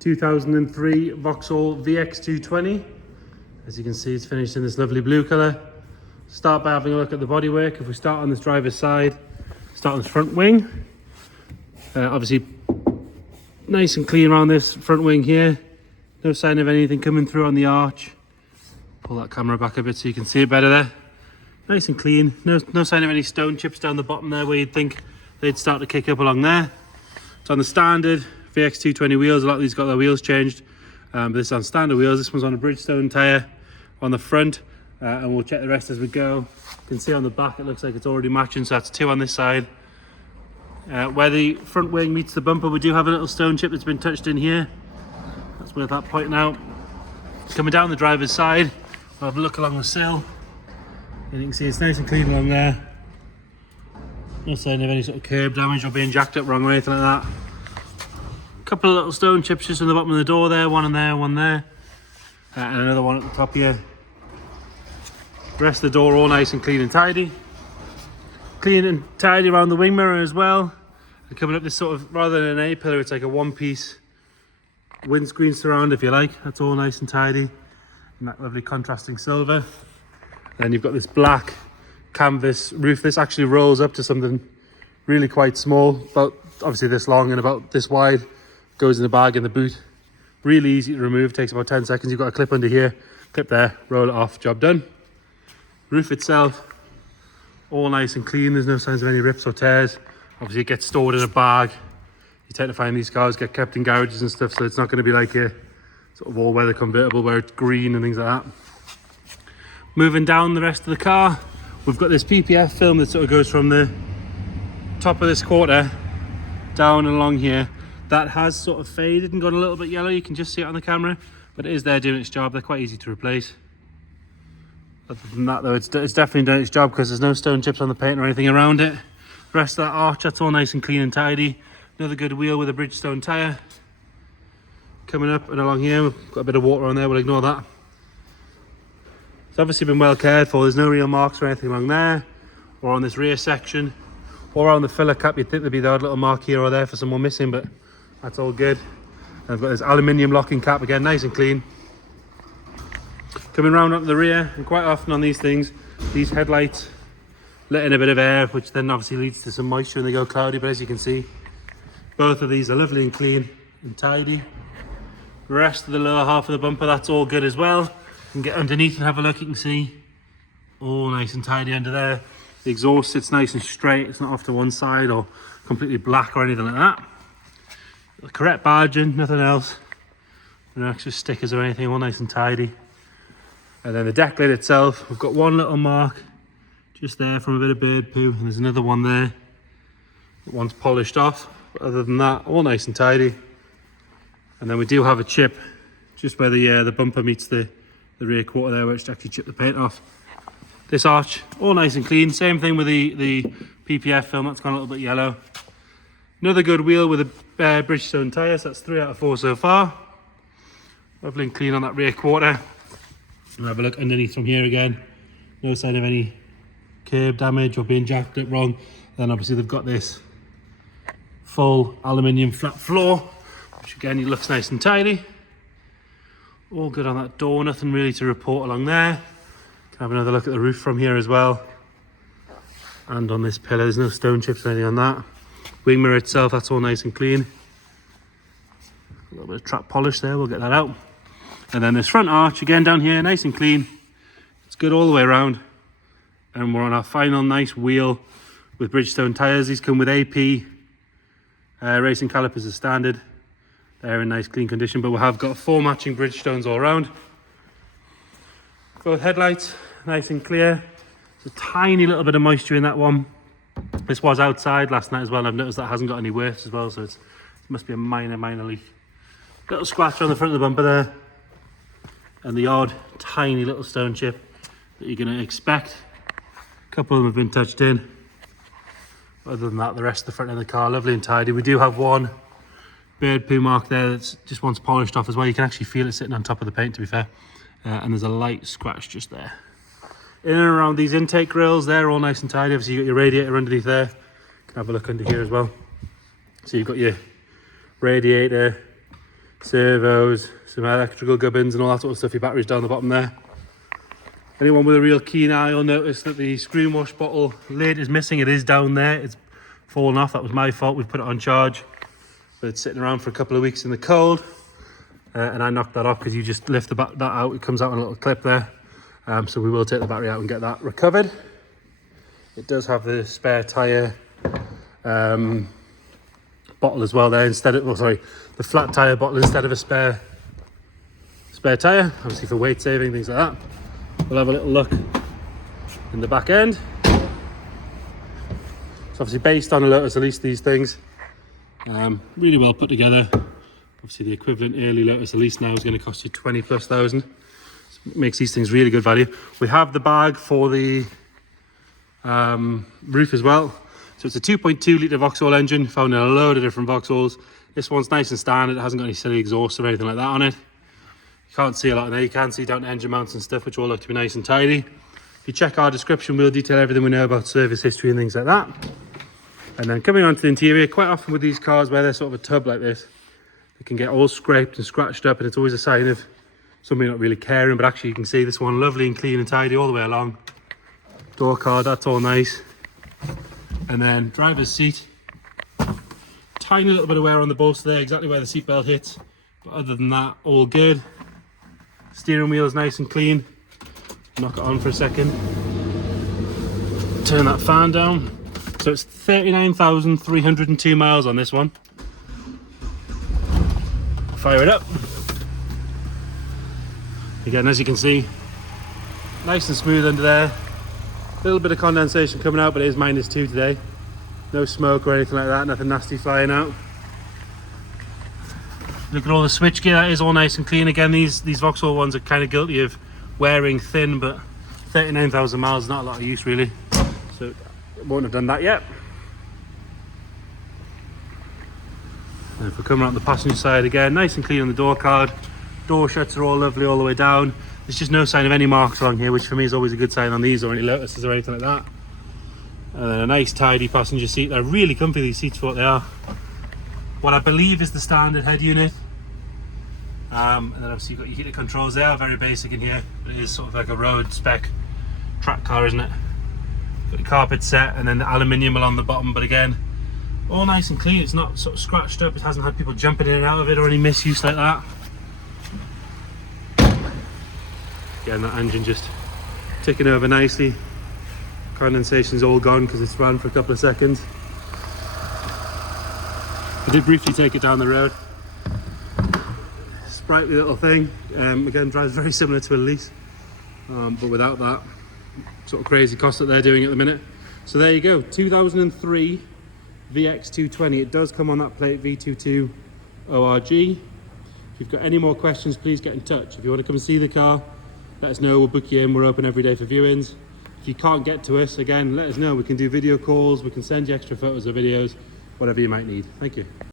2003 Vauxhall VX220. As you can see, it's finished in this lovely blue colour. Start by having a look at the bodywork. If we start on this driver's side, start on the front wing. Obviously, nice and clean around this front wing here. No sign of anything coming through on the arch. Pull that camera back a bit so you can see it better there. Nice and clean. No sign of any stone chips down the bottom there where you'd think they'd start to kick up along there. It's on the standard VX220 wheels. A lot of these got their wheels changed. But this is on standard wheels. This one's on a Bridgestone tyre on the front. And we'll check the rest as we go. You can see on the back it looks like it's already matching, so that's 2 on this side. Where the front wing meets the bumper, we do have a little stone chip that's been touched in here. That's worth that pointing out. Coming down the driver's side, we'll have a look along the sill. And you can see it's nice and clean along there. No sign of any sort of curb damage or being jacked up wrong or anything like that. A couple of little stone chips just on the bottom of the door there, one there, one there. And another one at the top here. The rest of the door all nice and clean and tidy. Clean and tidy around the wing mirror as well. And coming up this sort of, rather than an A-pillar, it's like a one-piece windscreen surround, if you like. That's all nice and tidy. And that lovely contrasting silver. Then you've got this black canvas roof. This actually rolls up to something really quite small, about obviously this long and about this wide. Goes in the bag in the boot. Really easy to remove, takes about 10 seconds. You've got a clip under here, clip there, roll it off, job done. Roof itself, all nice and clean. There's no signs of any rips or tears. Obviously it gets stored in a bag. You tend to find these cars get kept in garages and stuff, so it's not going to be like a sort of all-weather convertible where it's green and things like that. Moving down the rest of the car, we've got this PPF film that sort of goes from the top of this quarter down and along here. That has sort of faded and gone a little bit yellow. You can just see it on the camera, but it is there doing its job. They're quite easy to replace. Other than that though, it's definitely done its job because there's no stone chips on the paint or anything around it. The rest of that arch, that's all nice and clean and tidy. Another good wheel with a Bridgestone tyre. Coming up and along here, we've got a bit of water on there, we'll ignore that. It's obviously been well cared for. There's no real marks or anything along there, or on this rear section, or on the filler cap. You'd think there'd be the odd little mark here or there for someone missing, but that's all good. And I've got this aluminium locking cap again, nice and clean. Coming round onto the rear, and quite often on these things, these headlights let in a bit of air, which then obviously leads to some moisture when they go cloudy. But as you can see, both of these are lovely and clean and tidy. The rest of the lower half of the bumper, that's all good as well. You can get underneath and have a look. You can see all nice and tidy under there. The exhaust sits nice and straight. It's not off to one side or completely black or anything like that. The correct badging, nothing else. No extra stickers or anything, all nice and tidy. And then the deck lid itself, we've got one little mark just there from a bit of bird poo, and there's another one there. That one's polished off, but other than that, all nice and tidy. And then we do have a chip just where the bumper meets the rear quarter there, where it's actually chipped the paint off. This arch, all nice and clean. Same thing with the PPF film, that's gone a little bit yellow. Another good wheel with a Bridgestone tyre, so that's 3 out of 4 so far. Lovely and clean on that rear quarter. And have a look underneath from here again. No sign of any curb damage or being jacked up wrong. Then obviously they've got this full aluminium flat floor, which again looks nice and tidy. All good on that door, nothing really to report along there. Can have another look at the roof from here as well. And on this pillar, there's no stone chips or anything on that. Wing mirror itself, that's all nice and clean. A little bit of trap polish there, we'll get that out. And then this front arch, again down here, nice and clean. It's good all the way around. And we're on our final nice wheel with Bridgestone tyres. These come with AP racing calipers as standard. They're in nice clean condition, but we have got 4 matching Bridgestones all around. Both headlights, nice and clear. There's a tiny little bit of moisture in that one. This was outside last night as well, and I've noticed that hasn't got any worse as well, so it must be a minor leak. Little scratch on the front of the bumper there. And the odd tiny little stone chip that you're going to expect. A couple of them have been touched in. Other than that, the rest of the front of the car, lovely and tidy. We do have one bird poo mark there that's just wants polished off as well. You can actually feel it sitting on top of the paint, to be fair. And there's a light scratch just there. In and around these intake grills, they're all nice and tidy. Obviously you've got your radiator underneath there. You can have a look under here as well. So you've got your radiator, servos, some electrical gubbins and all that sort of stuff. Your batteries down the bottom there. Anyone with a real keen eye will notice that the screen wash bottle lid is missing. It is down there. It's fallen off. That was my fault. We've put it on charge, but it's sitting around for a couple of weeks in the cold. And I knocked that off because you just lift that out. It comes out on a little clip there. So we will take the battery out and get that recovered. It does have the spare tyre bottle as well there instead of, the flat tyre bottle instead of a spare tyre, obviously for weight saving, things like that. We'll have a little look in the back end. It's obviously based on a Lotus Elise, these things. Really well put together. Obviously the equivalent early Lotus Elise now is going to cost you 20,000+. So it makes these things really good value. We have the bag for the roof as well. So it's a 2.2 litre Vauxhall engine, found in a load of different Vauxhalls. This one's nice and standard. It hasn't got any silly exhaust or anything like that on it. You can't see a lot in there. You can see down to engine mounts and stuff, which all look to be nice and tidy. If you check our description, we'll detail everything we know about service history and things like that. And then coming on to the interior, quite often with these cars where they're sort of a tub like this, they can get all scraped and scratched up, and it's always a sign of somebody not really caring. But actually you can see this one lovely and clean and tidy all the way along. Door card, that's all nice. And then driver's seat, tiny little bit of wear on the bolster there, exactly where the seatbelt hits, but other than that, all good. Steering wheel is nice and clean. Knock it on for a second. Turn that fan down. So it's 39,302 miles on this one. Fire it up. Again, as you can see, nice and smooth under there. A little bit of condensation coming out, but it is -2 today. No smoke or anything like that, nothing nasty flying out. Look at all the switch gear, that is all nice and clean. Again, these Vauxhall ones are kind of guilty of wearing thin, but 39,000 miles is not a lot of use really. So it won't have done that yet. And if we come around the passenger side again, nice and clean on the door card. Door shuts are all lovely all the way down. There's just no sign of any marks along here, which for me is always a good sign on these or any Lotuses or anything like that. And then a nice tidy passenger seat. They're really comfy, these seats, for what they are. What I believe is the standard head unit. And then obviously you've got your heated controls. They are very basic in here, but it is sort of like a road spec track car, isn't it? Got the carpet set and then the aluminium along the bottom, but again, all nice and clean. It's not sort of scratched up. It hasn't had people jumping in and out of it or any misuse like that. Again, that engine just ticking over nicely. Condensation's all gone because it's run for a couple of seconds. I did briefly take it down the road. Sprightly little thing. Again, drives very similar to a lease, but without that sort of crazy cost that they're doing at the minute. So there you go, 2003 VX220. It does come on that plate, V22 ORG. If you've got any more questions, please get in touch. If you want to come and see the car, let us know. We'll book you in. We're open every day for viewings. If you can't get to us, again, let us know. We can do video calls, we can send you extra photos or videos, whatever you might need. Thank you.